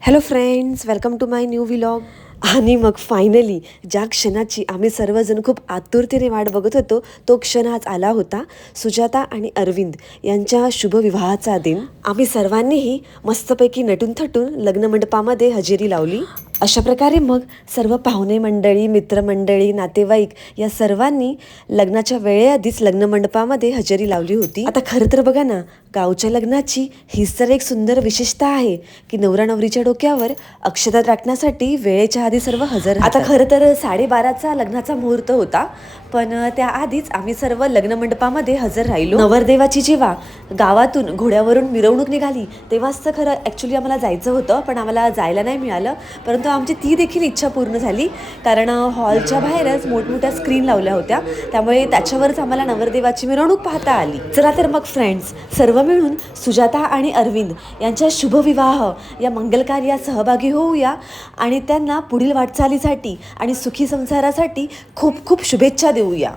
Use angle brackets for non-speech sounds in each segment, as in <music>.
Hello friends, welcome to my new vlog. आणि मग finally ज्या क्षणाची आम्ही सर्वजण खूप आतुरतेने वाट बघत होतो तो क्षण आज आला होता. सुजाता आणि अरविंद यांच्या शुभविवाहाचा दिन. आम्ही सर्वांनीही मस्तपैकी नटून थटून लग्न मंडपामध्ये हजेरी लावली. अशा प्रकारे मग सर्व पाहुणे मंडळी मित्रमंडळी नातेवाईक या सर्वांनी लग्नाच्या वेळेआधीच लग्न मंडपामध्ये हजेरी लावली होती. आता खरं तर बघा ना गावच्या लग्नाची हीच तर एक सुंदर विशेषता आहे की नवरा नवरीच्या डोक्यावर अक्षता राखण्यासाठी वेळेच्या आधी सर्व हजर आता खरं तर साडेबाराचा लग्नाचा मुहूर्त होता. पण त्याआधीच आम्ही सर्व लग्न मंडपामध्ये हजर राहिलो. नवरदेवाची जेव्हा गावातून घोड्यावरून मिरवणूक निघाली तेव्हाच तर खरं ॲक्च्युली आम्हाला जायचं होतं पण आम्हाला जायला नाही मिळालं. परंतु आमची ती देखील इच्छा पूर्ण झाली कारण हॉलच्या बाहेरच मोठमोठ्या स्क्रीन लावल्या होत्या. त्यामुळे त्याच्यावरच आम्हाला नवरदेवाची मिरवणूक पाहता आली. चला तर मग फ्रेंड्स सर्व मिळून सुजाता आणि अरविंद यांच्या शुभविवाह या मंगलकार्यात सहभागी होऊया. आणि त्यांना पुढील वाटचालीसाठी आणि सुखी संसारासाठी खूप खूप शुभेच्छा देऊया.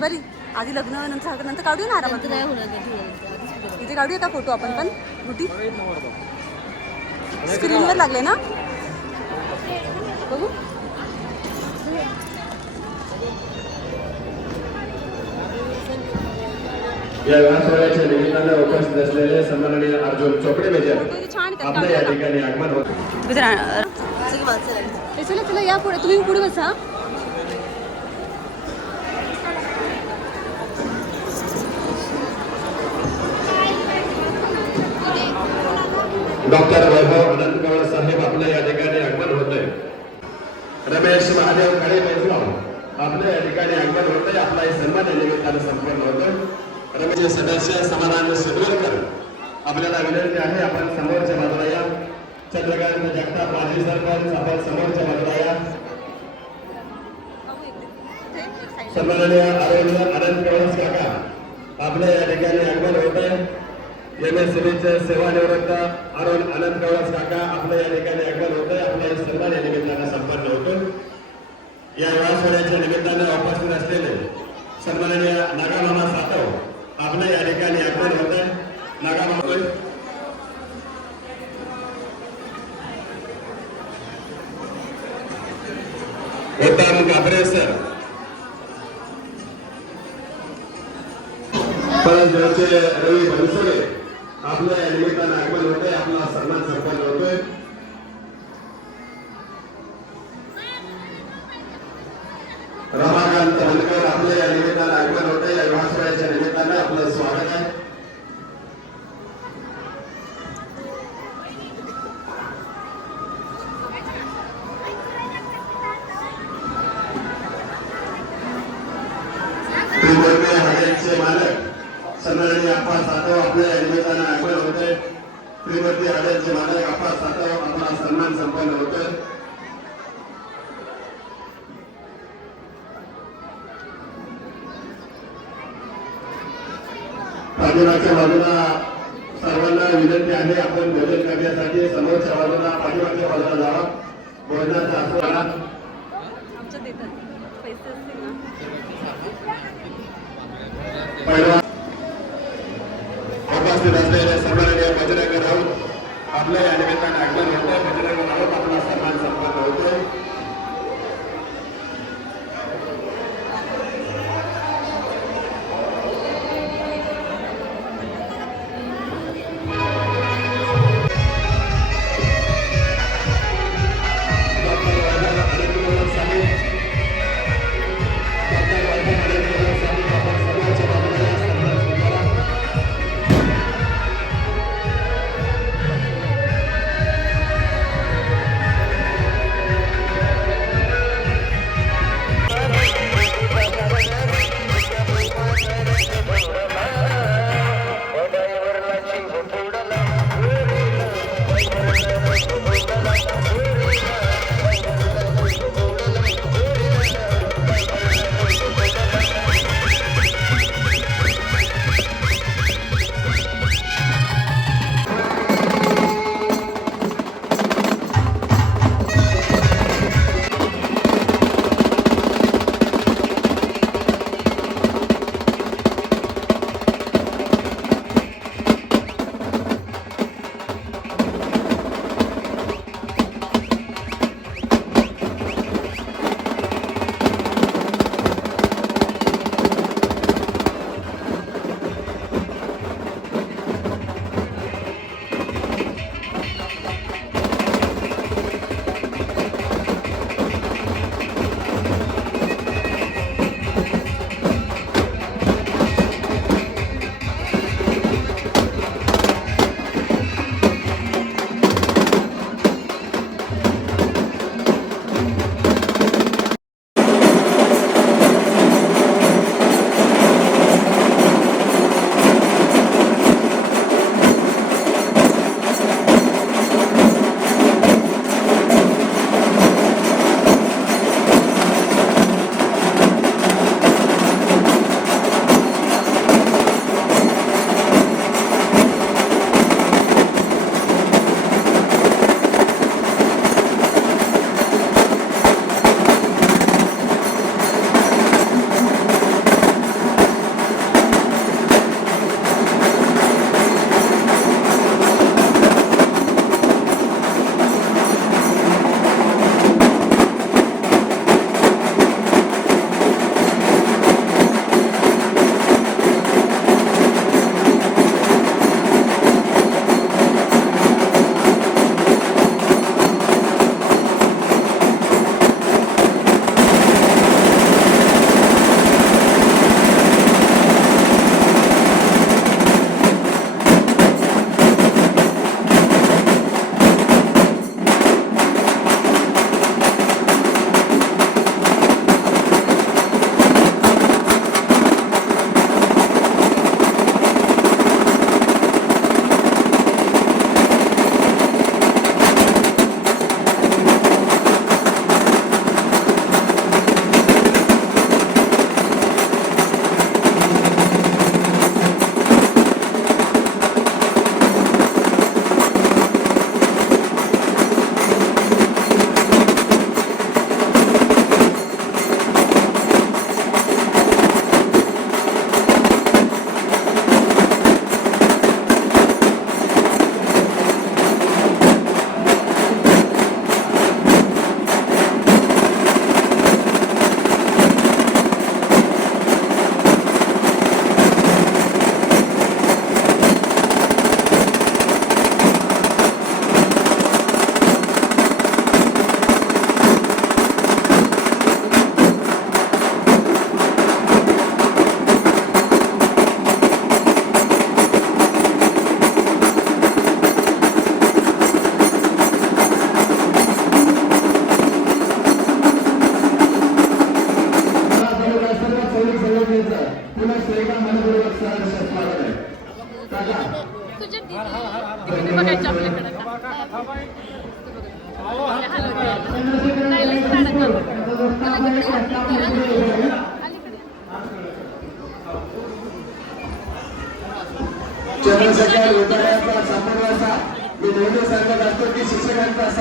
बरी. आधी लग्न नंतर नंतर काढूया ना आरामात. इथे काढूया का फोटो आपण पण? मोठी? स्क्रीनवर लागले ना? बघू. या विधानसभेच्या निमित्तानं उपस्थित असलेले सन्माननीय अर्जुन चोपडे मेजर आपल्या या ठिकाणी आगमन होत. चला चला या पुढे तुम्ही पुढे बसा. डॉक्टर वैभव अनंतगौड साहेब आपल्या या ठिकाणी आगमन होत आहे. रमेश महादेव खडे मेजगाव आपल्या या ठिकाणी आगमन होत आहे. आपला सन्मान या निमित्तानं संपन्न होतो रमेशचे सदस्य समाधान शिरवलकर आपल्याला विनंती आहे. आपण समोरच्या बाजूला या. चंद्रकांत जगताप माजी सरपंच आपण समोरच्या बाजूला या. सन्माननीय अरविंद अनंत गवळस काका आपल्या या ठिकाणी आगमन होत आहे. एस चे सेवानिवृत्त अरुण अनंत गवळस काका आपलं या ठिकाणी आगमन होतं आपल्या या सन्मान या निमित्तानं संपन्न होतं या व्यासवाड्याच्या निमित्तानं उपस्थित असलेले सन्माननीय नागामामा सातव आपलं या ठिकाणी आगमन होतं नागामामा उत्तम काबरे सर. परत मालक सन्माननीय अप्पा सातव आपल्या या निमित्तानं आगमन होते. श्रीमती हॉटेलचे मालक अप्पा सातव आपला सन्मान संपन्न होतोय बाजूला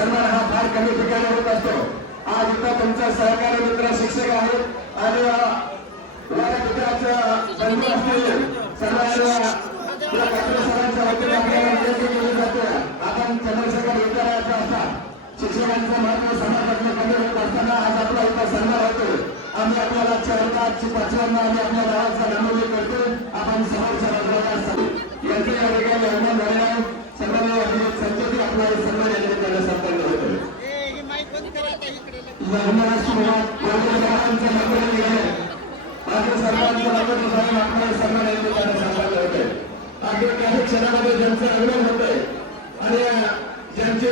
सन्मान हा फार कमी ठिकाणी होत असतो. आज इथं तुमचा सहकारी मित्र शिक्षक आहेत आणि बंधू असलेले सर्वांना सरांच्या वतीने आपल्याला विनंती केली जाते आपण चंद्रशेखर विद्यालयाचा असा शिक्षकांचं महत्त्व समाजातलं कमी होत असताना आज आपला इथं सन्मान होतो. आम्ही आपल्याला चौकाची पाचव्यांना आम्ही आपल्या गावाचा करतो. आपण समोर सर्वांना असतो. यांचे या ठिकाणी झाले आहे. सर्वांना अभिजित आपला सन्मान या निमित्तानं संपन्न होतो लग्नाला सुरुवात एवढ्या मात्र सर्वांचं लग्न झालं आपला सन्मान या निमित्तानं संपन्न होते. अगदी काही क्षणामध्ये ज्यांचं होतंय आणि ज्यांचे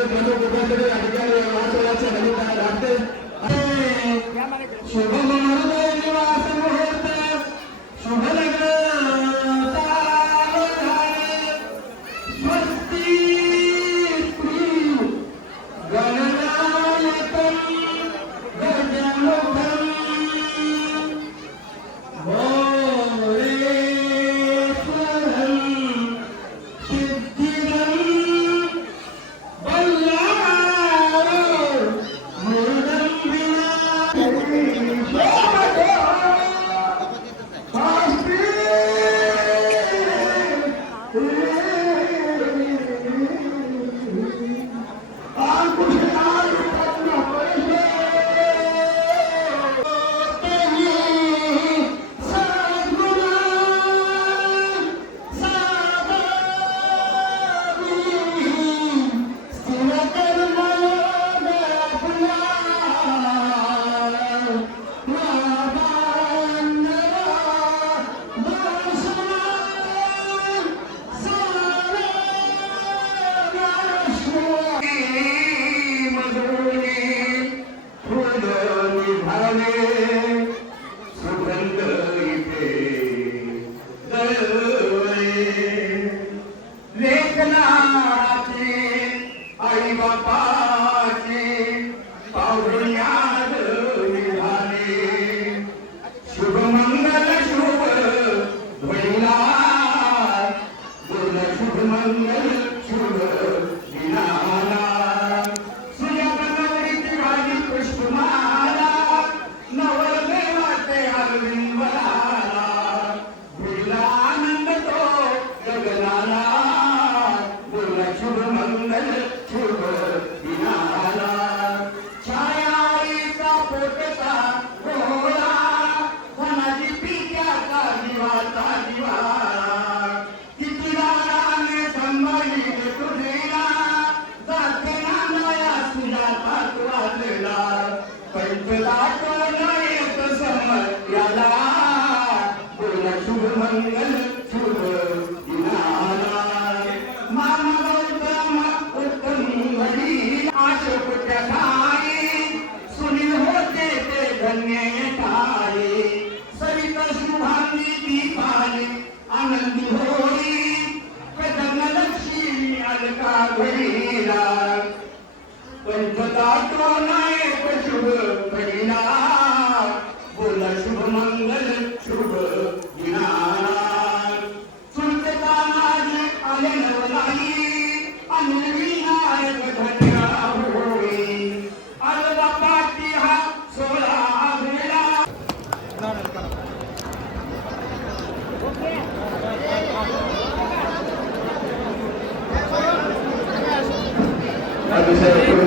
समर याला शुभ मंगल शुभ दिनाला. मामा उत्तम अशोक सुनील होते ते धन्य ठाई शुभांगी दीपाली आनंदी होई. कदम लक्ष्मी अलका घडीला. अतिशय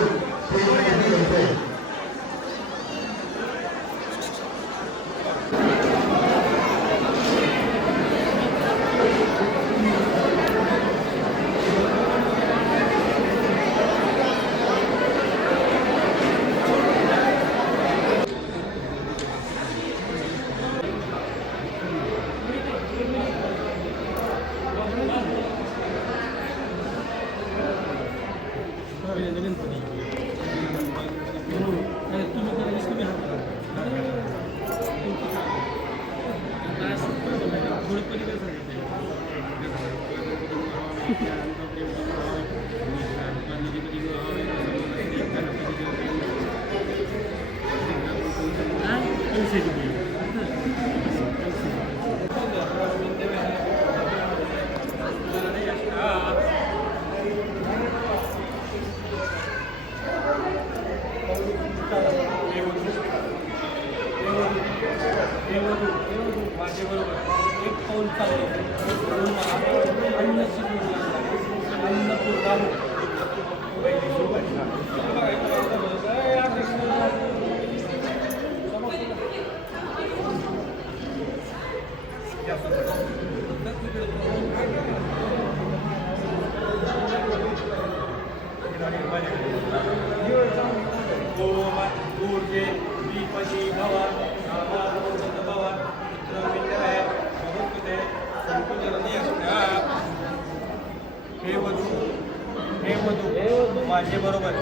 माझेबरोबर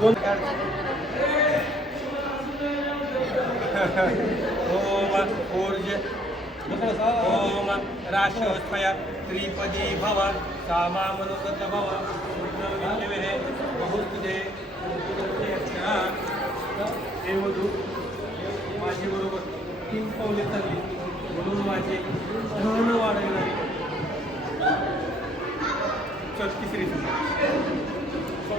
दोन <laughs> ओम ऊर्ज. ओम राष्ट्रस्मय त्रिपदी भव सामा मनोगत भव. विद्यविने बहुस्तुते. देवदू. माझेबरोबर तीन पावले चालली. म्हणून माझे धन वाढवणारी. चौथी श्री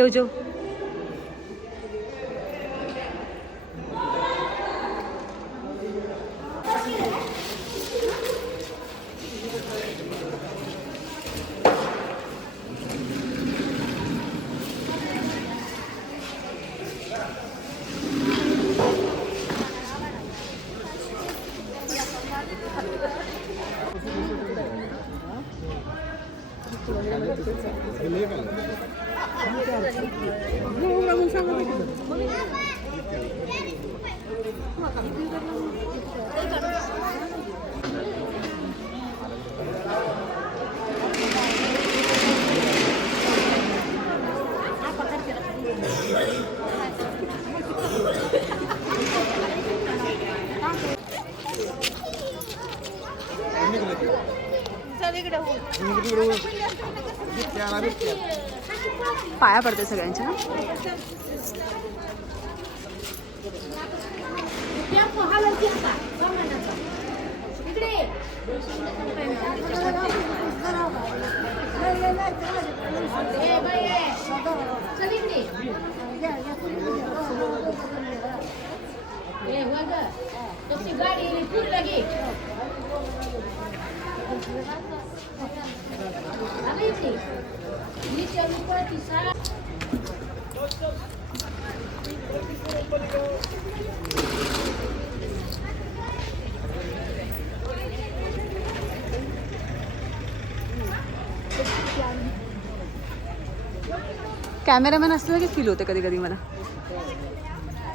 આવજો Beleza. Thank you. पडते सगळ्यांच्या गाडी कॅमेरामॅन असल्यासारखेच फील होते कधी कधी मला.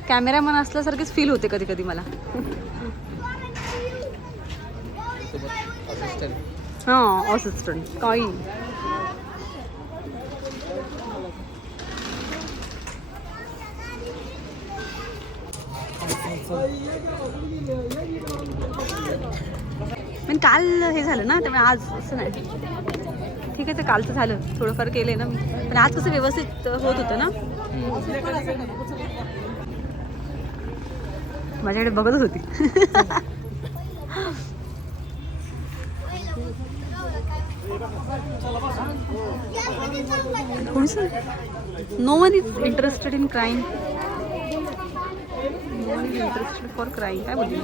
कॅमेरामॅन असल्यासारखेच फील होते कधी कधी मला. हां असिस्टंट काही पण काल हे झालं ना त्यामुळे आज असं नाही. ठीक आहे ते कालचं झालं. थोडंफार केलंय ना मी. पण आज कसं व्यवस्थित होत होतं ना? माझ्याकडे बघतच होती. No one is interested in crime no one is interested for crime काय बोलली?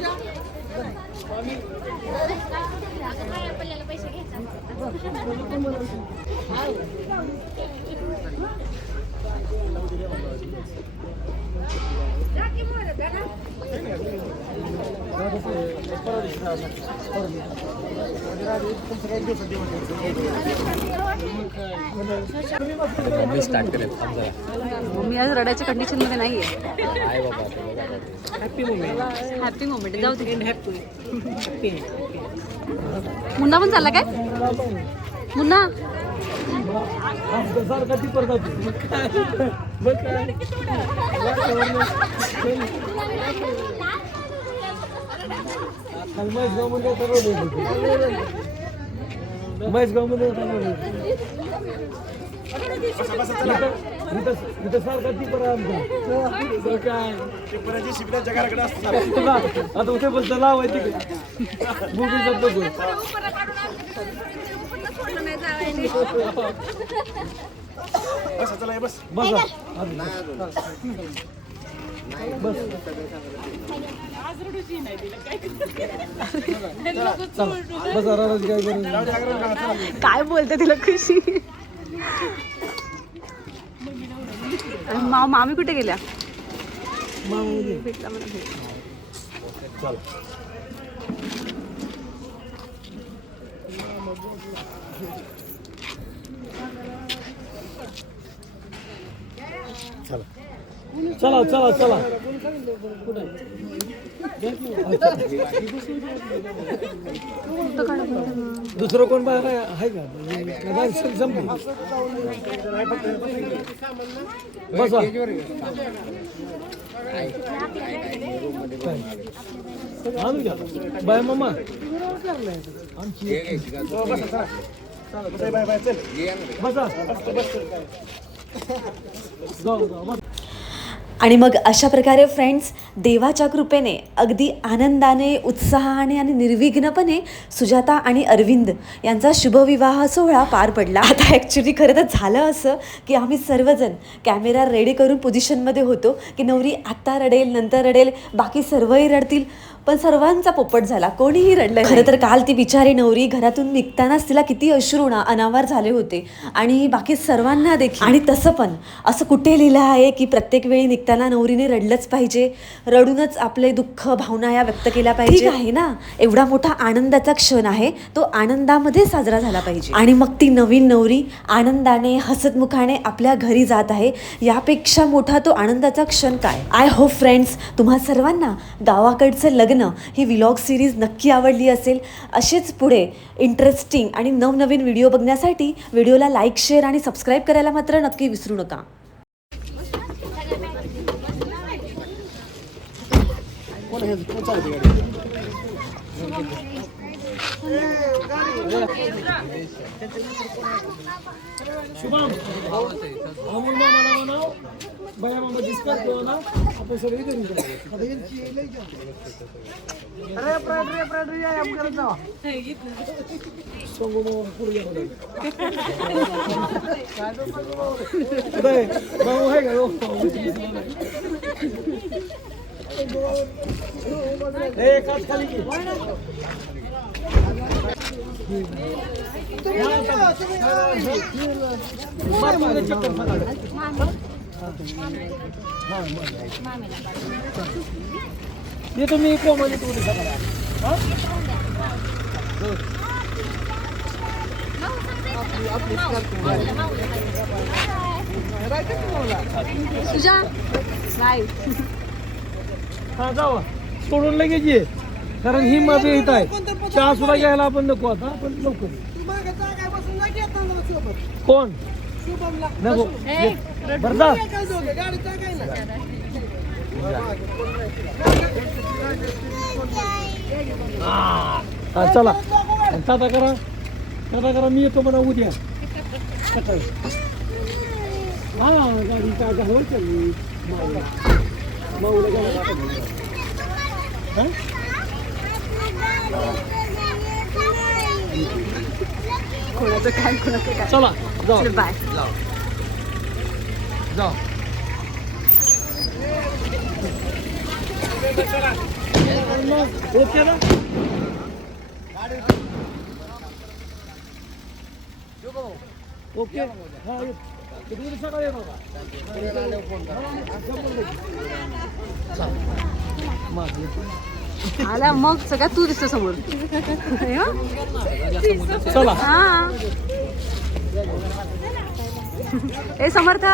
मी आज रडायच्या कंडिशनमध्ये नाहीये. हॅपी मुमेंट हॅपी मोमेंट जाऊ दे. मुन्ना पण चालला काय? मुन्ना? सारखा ती परत जातो बघ काय? महेशगावमध्ये महेशगावमध्ये इथं सारखा ती आमचा काय आता उठे बसता लावायची मुलीचा बघू बसा बसा राज काय बोलते तिला खुशी? मामी कुठे गेल्या? चला चला चला. चला चला दुसरं कोण बाहेर आहे? का? बसा. आणू बाय मामा. आमची बसा. जाऊ जाऊ बस. आणि मग अशा प्रकारे फ्रेंड्स देवाच्या कृपेने अगदी आनंदाने उत्साहाने आणि निर्विघ्नपणे सुजाता आणि अरविंद यांचा शुभविवाह सोहळा पार पडला. आता ॲक्च्युली खरं तर झालं असं की आम्ही सर्वजण कॅमेरा रेडी करून पोझिशनमध्ये होतो की नवरी आत्ता रडेल नंतर रडेल बाकी सर्वही रडतील. पण सर्वांचा पोपट झाला. कोणीही रडलं खरं तर काल ती बिचारी नवरी घरातून निघतानाच तिला किती अश्रुणा अनावर झाले होते. आणि बाकी सर्वांना देखील. आणि तसं पण. असं कुठे लिहिलं आहे की प्रत्येक वेळी निघताना नवरीने रडलंच पाहिजे? रडूनच आपले दुःख भावना या व्यक्त केल्या पाहिजे. आहे ना. एवढा मोठा आनंदाचा क्षण आहे. तो आनंदामध्ये साजरा झाला पाहिजे. आणि मग ती नवीन नवरी आनंदाने हसतमुखाने आपल्या घरी जात आहे. यापेक्षा मोठा तो आनंदाचा क्षण काय? आय होप फ्रेंड्स तुम्हा सर्वांना गावाकडचं लग्न ही व्लॉग सिरीज नक्की आवडली असेल. असेच पुढे इंटरेस्टिंग आणि नवनवीन व्हिडिओ बघण्यासाठी व्हिडिओला लाईक शेअर आणि सबस्क्राईब करायला मात्र नक्की विसरू नका. शुभम अमोल मामा म्हणाव बाया मामा डिस्कस करू ना आपण सगळे इथे अरे प्राड रे प्राड रे या करत जावा संगो मामा पुढे भाऊ आहे? का? हो? ए काच खाली की मार मार चक्कर मार येतो मी कोमाली तुझी सकाळ तुझ्या नाही हा जावा सोडून लगेच ये कारण ही माझी इथं आहे. चहा सुद्धा घ्यायला आपण नको आता आपण लवकर. कोण? नको. बरदा चला. आणि करा. टाटा करा मी येतो म्हणा उद्या. हा गाडी काय घालवून चालली? माऊला माऊला घालायला हा कोणाचं काय कोणाचं काय चला जाऊ चल बाय जाऊ ओके ना ओके हा ये. तुम्ही सकाळी येतो का माझं. आला मग सगळ्यात तू दिसतो समोर. हे हं? चला. हा. ए समर्थ.